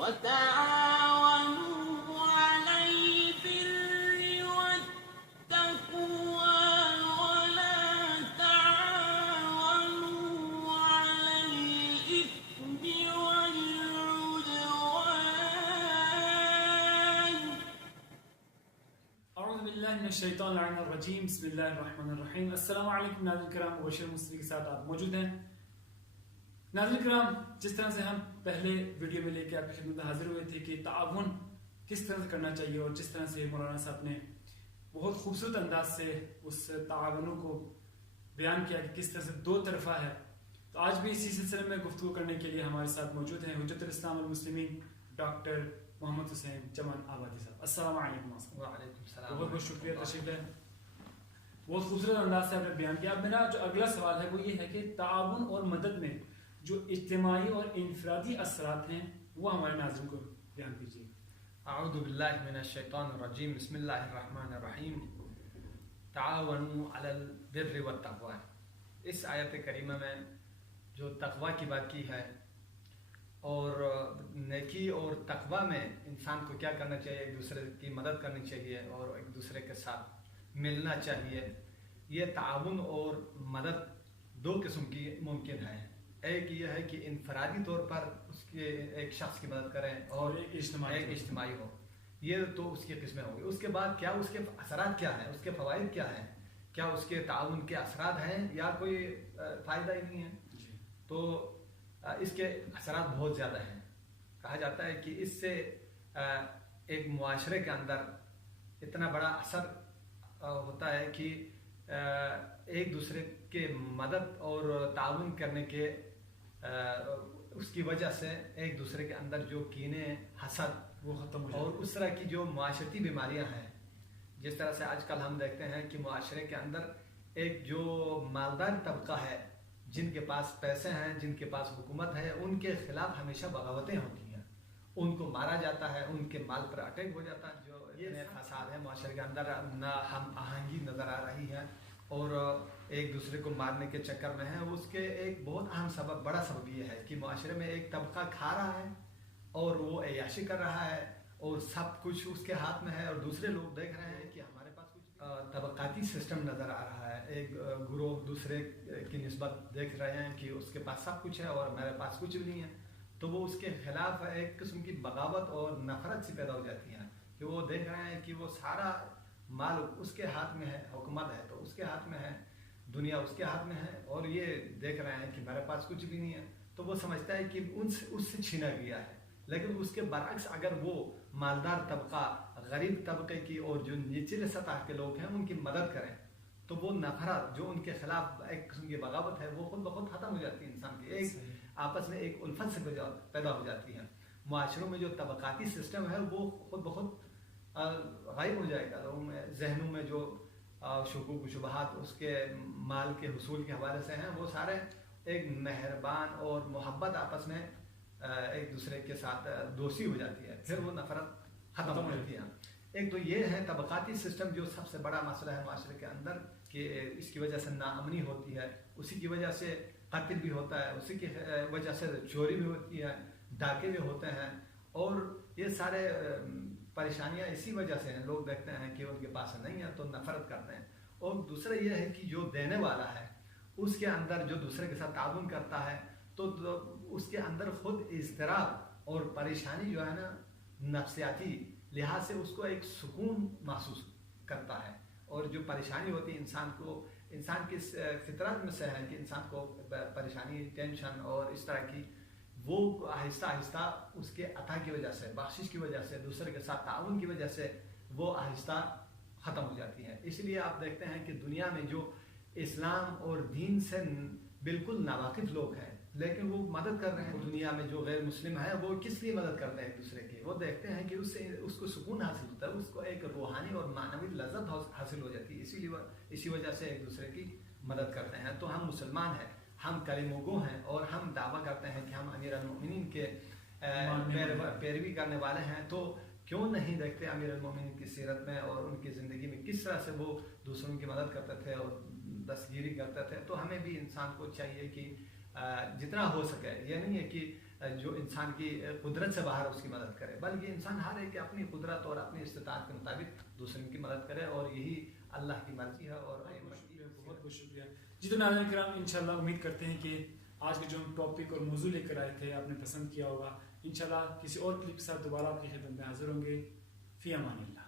وتعاونوا على البر والتقوى ولا تعاونوا على الإثم والعدوان. اعوذ باللہ من الشیطان اللعین الرجیم. بسم اللہ الرحمن الرحیم. السلام علیکم ناظرین کرام. مبشر مصطفی کے ساتھ آپ موجود ہیں. ناظرین کرام، جس طرح سے ہم پہلے ویڈیو میں لے کے آپ کی خدمت میں حاضر ہوئے تھے کہ تعاون کس طرح سے کرنا چاہیے، اور جس طرح سے مولانا صاحب نے بہت خوبصورت انداز سے اس تعاون کو بیان کیا کہ کس طرح سے دو طرفہ ہے، تو آج بھی اسی سلسلے میں گفتگو کرنے کے لیے ہمارے ساتھ موجود ہیں حجت الاسلام والمسلمین ڈاکٹر محمد حسین چمن آبادی صاحب. السلام علیکم. وعلیکم السلام. بہت بہت شکریہ تشریف لائے. بہت خوبصورت انداز سے آپ نے بیان کیا. اب میرا جو اگلا سوال ہے وہ یہ ہے کہ تعاون اور مدد میں جو اجتماعی اور انفرادی اثرات ہیں وہ ہمارے ناظرین کو بیان کیجیے. اعوذ باللہ من الشیطان الرجیم. بسم اللہ الرحمن الرحیم. تعاونوا علی البر والتقوی. اس آیت کریمہ میں جو تقوی کی بات کی ہے، اور نیکی اور تقوی میں انسان کو کیا کرنا چاہیے، ایک دوسرے کی مدد کرنی چاہیے اور ایک دوسرے کے ساتھ ملنا چاہیے. یہ تعاون اور مدد دو قسم کی ممکن ہے. ایک یہ ہے کہ انفرادی طور پر اس کے ایک شخص کی مدد کریں، اور ایک اجتماعی ہو. یہ تو اس کی قسمیں ہوں گی. اس کے بعد کیا اس کے اثرات کیا ہیں، اس کے فوائد کیا ہیں، کیا اس کے تعاون کے اثرات ہیں یا کوئی فائدہ ہی نہیں ہے. تو اس کے اثرات بہت زیادہ ہیں. کہا جاتا ہے کہ اس سے ایک معاشرے کے اندر اتنا بڑا اثر ہوتا ہے کہ ایک دوسرے کے مدد اور تعاون کرنے کے اس کی وجہ سے ایک دوسرے کے اندر جو کینے، حسد، وہ ختم ہو جائے. اور اس طرح کی جو معاشرتی بیماریاں ہیں، جس طرح سے آج کل ہم دیکھتے ہیں کہ معاشرے کے اندر ایک جو مالدار طبقہ ہے، جن کے پاس پیسے ہیں، جن کے پاس حکومت ہے، ان کے خلاف ہمیشہ بغاوتیں ہوتی ہیں. ان کو مارا جاتا ہے، ان کے مال پر اٹیک ہو جاتا ہے. جو یہ فساد ہے معاشرے کے اندر، نہ ہم آہنگی نظر آ رہی ہے اور ایک دوسرے کو مارنے کے چکر میں ہے. اس کے ایک بہت اہم سبب، بڑا سبب یہ ہے کہ معاشرے میں ایک طبقہ کھا رہا ہے اور وہ عیاشی کر رہا ہے اور سب کچھ اس کے ہاتھ میں ہے، اور دوسرے لوگ دیکھ رہے ہیں کہ ہمارے پاس کچھ طبقاتی سسٹم نظر آ رہا ہے. ایک گروہ دوسرے کی نسبت دیکھ رہے ہیں کہ اس کے پاس سب کچھ ہے اور میرے پاس کچھ بھی نہیں ہے. تو وہ اس کے خلاف ایک قسم کی بغاوت اور نفرت سی پیدا ہو جاتی ہے کہ وہ دیکھ رہے ہیں کہ وہ سارا مال اس کے ہاتھ میں ہے، حکومت ہے تو اس کے ہاتھ میں ہے، دنیا اس کے ہاتھ میں ہے، اور یہ دیکھ رہے ہیں کہ میرے پاس کچھ بھی نہیں ہے. تو وہ سمجھتا ہے کہ اس سے چھینا گیا ہے. لیکن اس کے برعکس اگر وہ مالدار طبقہ، غریب طبقے کی اور جو نچلے سطح کے لوگ ہیں ان کی مدد کریں، تو وہ نفرت جو ان کے خلاف ایک قسم کی بغاوت ہے وہ خود بخود ختم ہو جاتی ہے. انسان کی ایک آپس میں ایک الفت سے پیدا ہو جاتی ہے. معاشروں میں جو طبقاتی سسٹم ہے وہ خود بخود غائب ہو جائے گا. لوگوں میں، ذہنوں میں جو شکوک و شبہات اس کے مال کے حصول کے حوالے سے ہیں، وہ سارے ایک مہربان اور محبت آپس میں ایک دوسرے کے ساتھ دوستی ہو جاتی ہے، پھر وہ نفرت ختم ہو جاتی ہے. ایک تو یہ ہے طبقاتی سسٹم جو سب سے بڑا مسئلہ ہے معاشرے کے اندر، کہ اس کی وجہ سے ناامنی ہوتی ہے، اسی کی وجہ سے قتل بھی ہوتا ہے، اسی کی وجہ سے چوری بھی ہوتی ہے، ڈاکے بھی ہوتے ہیں، اور یہ سارے پریشانیاں اسی وجہ سے ہیں. لوگ دیکھتے ہیں کہ ان کے پاس نہیں ہے تو نفرت کرتے ہیں. اور دوسرا یہ ہے کہ جو دینے والا ہے اس کے اندر جو دوسرے کے ساتھ تعاون کرتا ہے تو اس کے اندر خود اضطراب اور پریشانی جو ہے نا، نفسیاتی لحاظ سے اس کو ایک سکون محسوس کرتا ہے. اور جو پریشانی ہوتی ہے انسان کی فطرت میں سے ہے کہ انسان کو پریشانی، ٹینشن اور اس طرح کی، وہ آہستہ آہستہ اس کے عطا کی وجہ سے، بخشش کی وجہ سے، دوسرے کے ساتھ تعاون کی وجہ سے وہ آہستہ ختم ہو جاتی ہے. اس لیے آپ دیکھتے ہیں کہ دنیا میں جو اسلام اور دین سے بالکل ناواقف لوگ ہیں لیکن وہ مدد کر رہے ہیں. دنیا میں جو غیر مسلم ہے وہ کس لیے مدد کرتے ہیں ایک دوسرے کی؟ وہ دیکھتے ہیں کہ اس سے اس کو سکون حاصل ہوتا ہے، اس کو ایک روحانی اور معنوی لذت حاصل ہو جاتی ہے. اسی وجہ سے ایک دوسرے کی مدد کرتے ہیں. تو ہم مسلمان ہیں، ہم کلمہ گو ہیں، اور ہم دعویٰ کرتے ہیں کہ ہم امیر المؤمنین کے پیروی کرنے والے ہیں. تو کیوں نہیں دیکھتے امیر المومنین کی سیرت میں اور ان کی زندگی میں کس طرح سے وہ دوسروں کی مدد کرتے تھے اور دستگیری کرتے تھے. تو ہمیں بھی انسان کو چاہیے کہ جتنا ہو سکے، یہ نہیں ہے کہ جو انسان کی قدرت سے باہر اس کی مدد کرے، بلکہ انسان ہر ایک اپنی قدرت اور اپنی استطاعت کے مطابق دوسرے کی مدد کرے، اور یہی اللہ کی مرضی ہے. اور بہت بہت شکریہ جی. تو ناظرین کرام انشاءاللہ امید کرتے ہیں کہ آج کے جو ہم ٹاپک اور موضوع لے کر آئے تھے آپ نے پسند کیا ہوگا. انشاءاللہ کسی اور کلپ کے ساتھ دوبارہ آپ کی خدمت میں حاضر ہوں گے. فی امان اللہ.